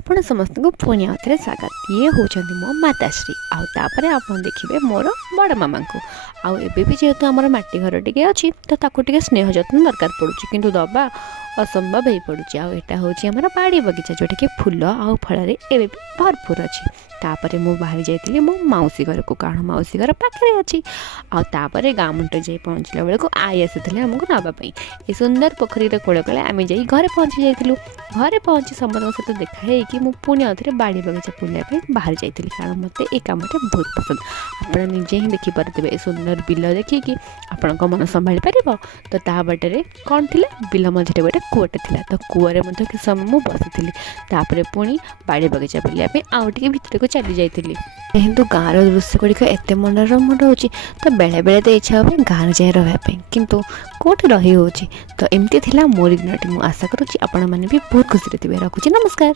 आपण समस्त को पुणी आउ थे स्वागत। ये होचंदी मो माताश्री आउे आप देखिए मोर बड़ मामा को आउ एबे भी जेहेतु आमर मट्टी घर टे अच्छी तो ताकू टे स्नेह जत्न दरकार पड़ुची किंतु दबा असंभव हो पड़ुची। आटा हूँ आम बाड़ी बगीचा जोटा कि फूल आउ फल एवं भरपूर अच्छी। तापर मु बाहरी जाइए मो मौसी घर को कारण मौसी घर पाखे अच्छी आउे गाँ मुंडे जा पहुँचला बेलू आई आसी आमको नापाई ये सुंदर पोखरी कूल कले आम जा घरे पहुँची जाइलु। घरे पहुँची समस्त सहित देखाई कि मुझे पुणी आउे बाड़ी बगीचा बुलाया बाहर जाइली कारण मत ये कम बहुत पसंद। आप निजे ही देखिपे सुंदर बिल देखिए आपण मन संभाली पार तो ता बाटे कौन थी बिल मझे गोटे कूटे थी तो कूअरे कि समय मुझे बसी पुणी बाड़ी बगीचा बुलाया आउ टे भितर को चली जाइली। जेहेतु गाँव दृश्य गुड़िक एत मनोरम हो तो बेले बेले तो इच्छा हो गाँव जाए रही किंतु कौट रही हो तो एमती मोर दिन मुझे आशा करुँच आपण मैंने भी बहुत खुशी थे। रखुच्छी, नमस्कार।